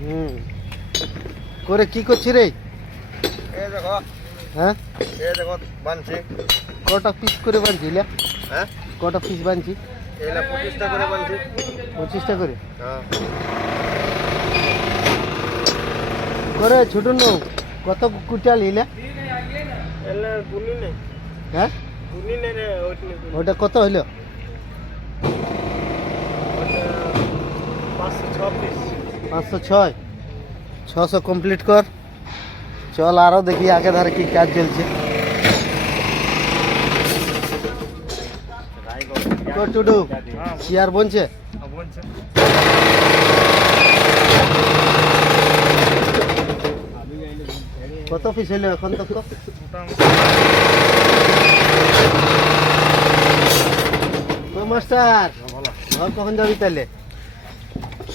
হুম করে কি করছি রে? এই দেখো, হ্যাঁ এই দেখো বানছি। কটা পিস করে বানছি লে? হ্যাঁ, কটা পিস বানছি? এইলা 25টা করে বানছি। 25টা করে হ্যাঁ, করে ছোট নো কত কুইন্টাল ইলে? এলা গুনি নেই, হ্যাঁ গুনি নেই রে, ওইটা ওটা কত হইলো? 526। 506 600 কমপ্লিট কর। চল আরো দেখি আগে ধারে কি কাজ চলছে। টুডু চেয়ার বনছে বলছে কত পিস হইলো এখন তো? মাস্টার ঘর কখন যাবি তাহলে?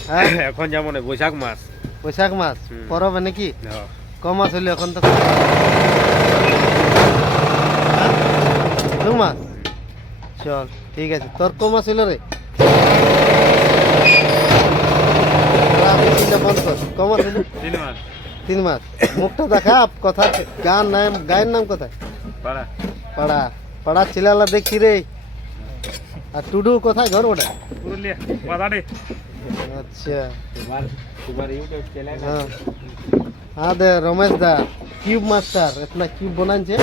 হ্যাঁ এখন যেমন বৈশাখ মাস। বৈশাখ মাস পরব নাকি? ক মাস হইলো এখন তো? 2 মাস। চল ঠিক আছে, তোর ক মাস হইলো রে? বন্ধ কর, ক মাস হইলো? 3 মাস। 3 মাস। মুখটা দেখা, কথা গান নাম, গায়ের নাম কোথায়? পাড়া পাড়া পাড়া ছেলেলা দেখছি রে। আর টুডু কোথায় ঘর ওটা? পুরুলিয়া বাদাড়ি। আচ্ছা तुम्हारे यूट्यूब चैनल हाँ हाँ दे रमेश दा क्यूब मास्टर इतना क्यूब बनाচ্ছে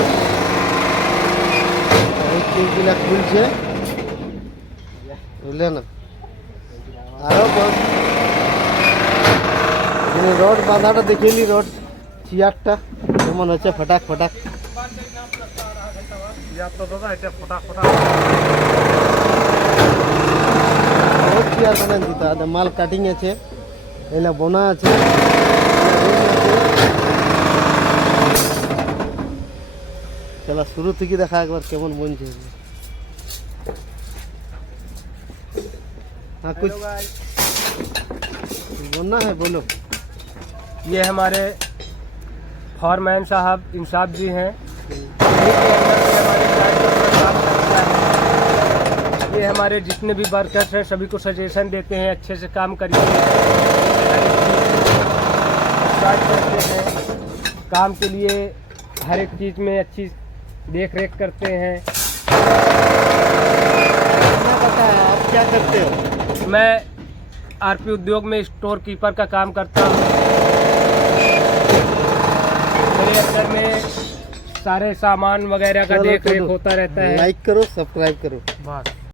এই কিউবগুলা খুলছে বুঝলে না। আরো রড বাঁধাটা দেখিলি, রড চেয়ারটা কেমন হচ্ছে ফটাক ফটাক। या तो दादा এটা ফটা ফটা রড চেয়ার বানাচ্ছি, তা মাল কাটিং আছে, এলা বোনা আছে। চলা শুরু থেকে দেখা একবার কেমন বনছে। हाँ कुछ बोलना है बोलो। ये हमारे फॉरमैन साहब इंसाफ जी हैं। ये हमारे जितने भी वर्कर्स हैं सभी को सजेशन देते हैं, अच्छे से काम करिए, स्टार्ट करते हैं काम के लिए, हर एक चीज़ में अच्छी देख रेख करते हैं। क्या पता है आप क्या करते हो? मैं आरपी उद्योग में स्टोर कीपर का काम करता हूँ। मेरे अंदर में सारे सामान वगैरह का चलो, देख रेख चलो। होता रहता है। लाइक करो, सब्सक्राइब करो। बस।